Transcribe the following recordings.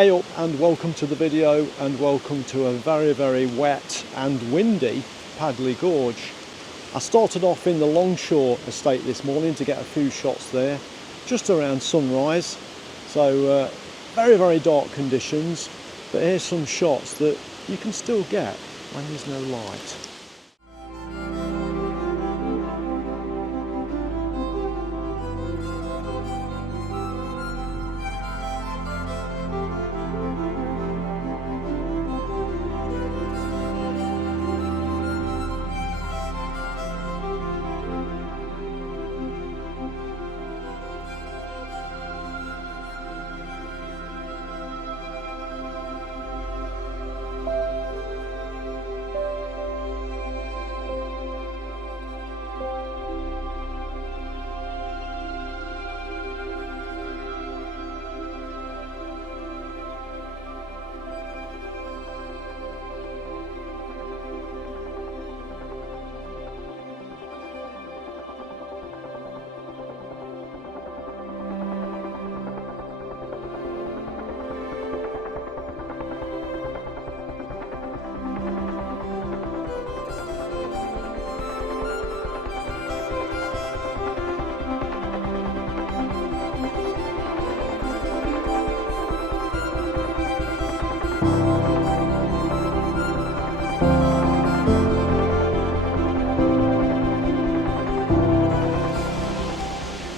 Hey up and welcome to the video and welcome to a very wet and windy Padley Gorge. I started off in the Longshore estate this morning to get a few shots there just around sunrise. So very dark conditions, but here's some shots that you can still get when there's no light.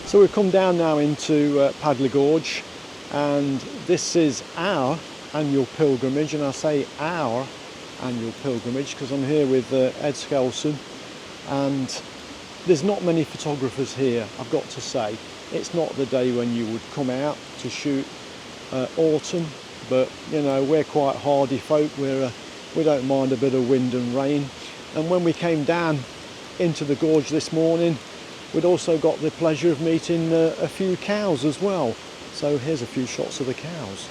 So we've come down now into Padley Gorge, and this is our annual pilgrimage, and I say our annual pilgrimage because I'm here with Ed Skelson, and there's not many photographers here, I've got to say. It's not the day when you would come out to shoot autumn, but you know, we're quite hardy folk, we don't mind a bit of wind and rain. And when we came down into the gorge this morning, we'd also got the pleasure of meeting a few cows as well. So here's a few shots of the cows.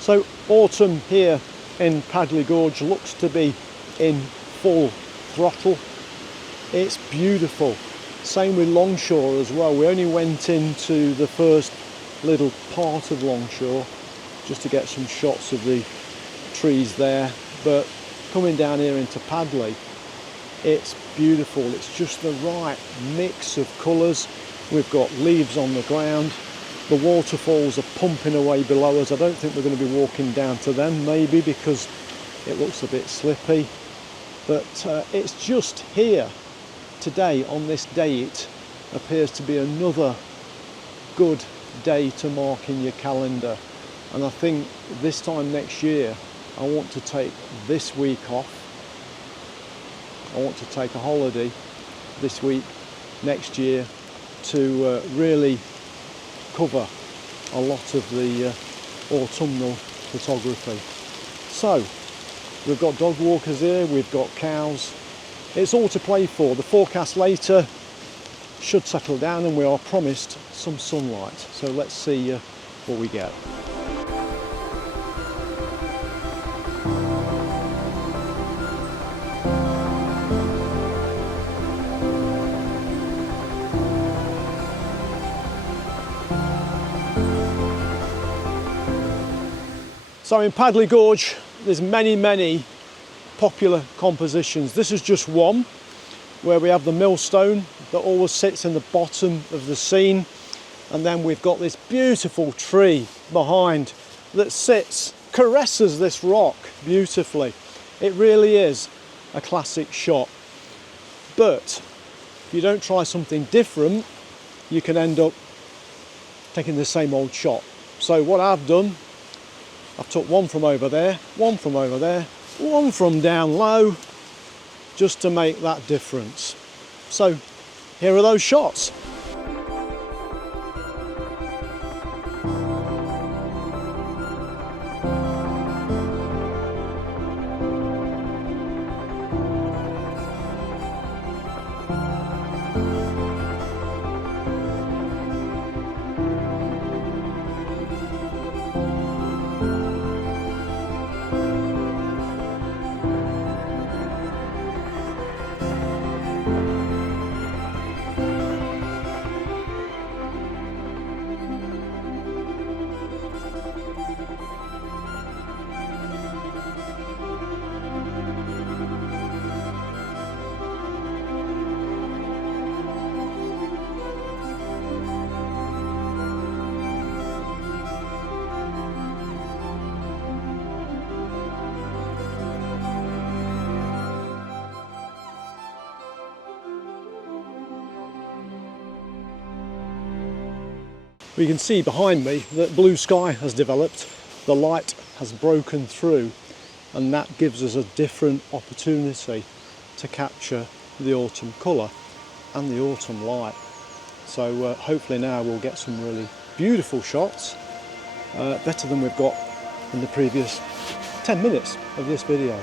So autumn here in Padley Gorge looks to be in full throttle. It's beautiful. Same with Longshore as well. We only went into the first little part of Longshore just to get some shots of the trees there. But coming down here into Padley, it's beautiful. It's just the right mix of colours. We've got leaves on the ground. The waterfalls are pumping away below us. I don't think we're going to be walking down to them, maybe because it looks a bit slippy. But it's just here today, on this date, appears to be another good day to mark in your calendar. And I think this time next year, I want to take this week off. I want to take a holiday this week, next year, to really cover a lot of the autumnal photography. So We've got dog walkers here, we've got cows. It's all to play for. The forecast later should settle down and we are promised some sunlight. So let's see what we get. So in Padley Gorge, there's many popular compositions. This is just one, where we have the millstone that always sits in the bottom of the scene. And then we've got this beautiful tree behind that sits, caresses this rock beautifully. It really is a classic shot. But if you don't try something different, you can end up taking the same old shot. So what I've done, I've took one from over there, one from over there, one from down low, just to make that difference. So here are those shots. We can see behind me that blue sky has developed, the light has broken through, and that gives us a different opportunity to capture the autumn colour and the autumn light. So hopefully now we'll get some really beautiful shots, better than we've got in the previous 10 minutes of this video.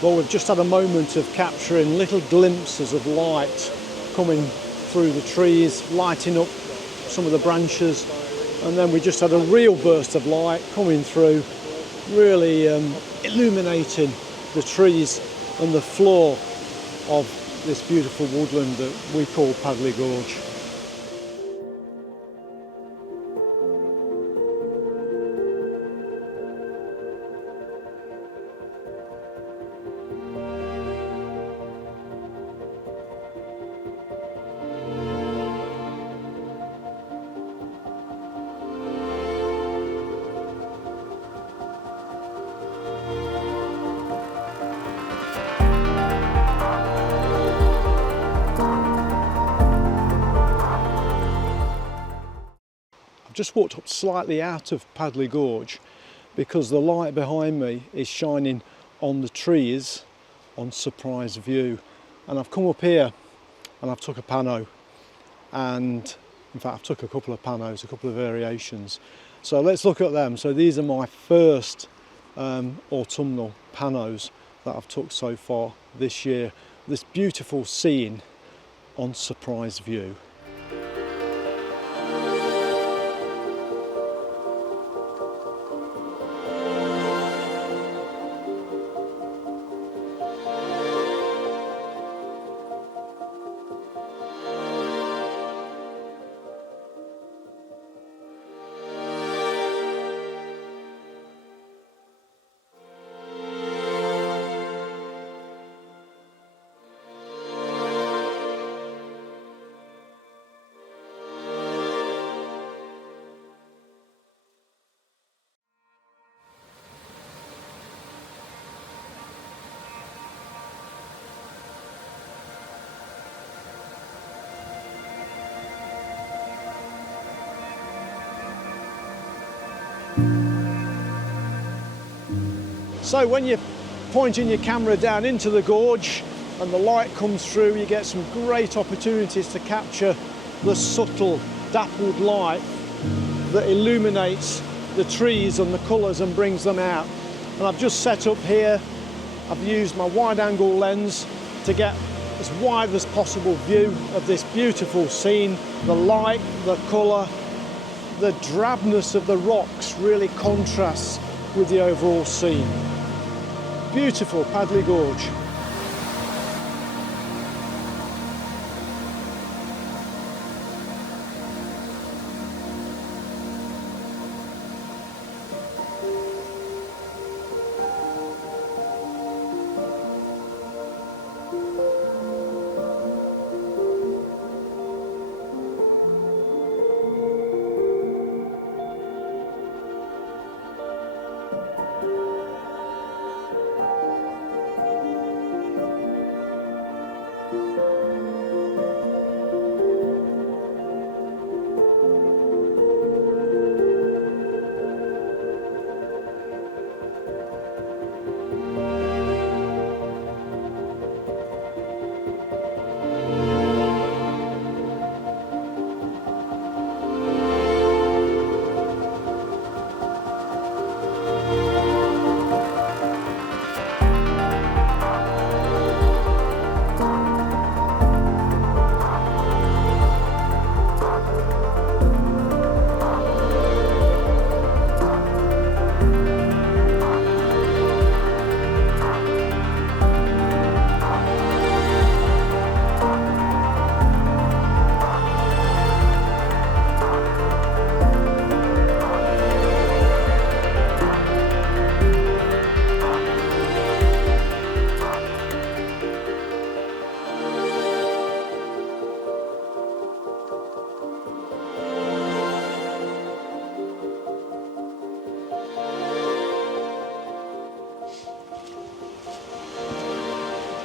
Well, we've just had a moment of capturing little glimpses of light coming through the trees, lighting up some of the branches, and then we just had a real burst of light coming through, really illuminating the trees and the floor of this beautiful woodland that we call Padley Gorge. Just walked up slightly out of Padley Gorge because the light behind me is shining on the trees on Surprise View, and I've come up here and I've took a pano, and in fact I've took a couple of panos, a couple of variations, so let's look at them. So these are my first autumnal panos that I've took so far this year, this beautiful scene on Surprise View. So when you're pointing your camera down into the gorge and the light comes through, you get some great opportunities to capture the subtle dappled light that illuminates the trees and the colours and brings them out. And I've just set up here, I've used my wide angle lens to get as wide as possible view of this beautiful scene. The light, the colour, the drabness of the rocks really contrasts with the overall scene. Beautiful Padley Gorge.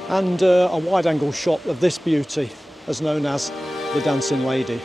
And a wide angle shot of this beauty, as known as the Dancing Lady.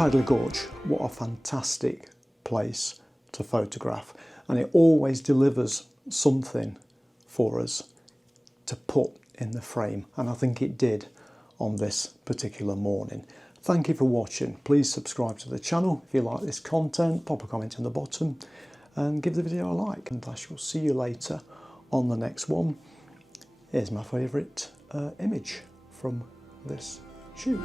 Padley Gorge, what a fantastic place to photograph. and it always delivers something for us to put in the frame, and I think it did on this particular morning. Thank you for watching. Please subscribe to the channel if you like this content, pop a comment in the bottom and give the video a like, and I shall see you later on the next one. Here's my favourite image from this shoot.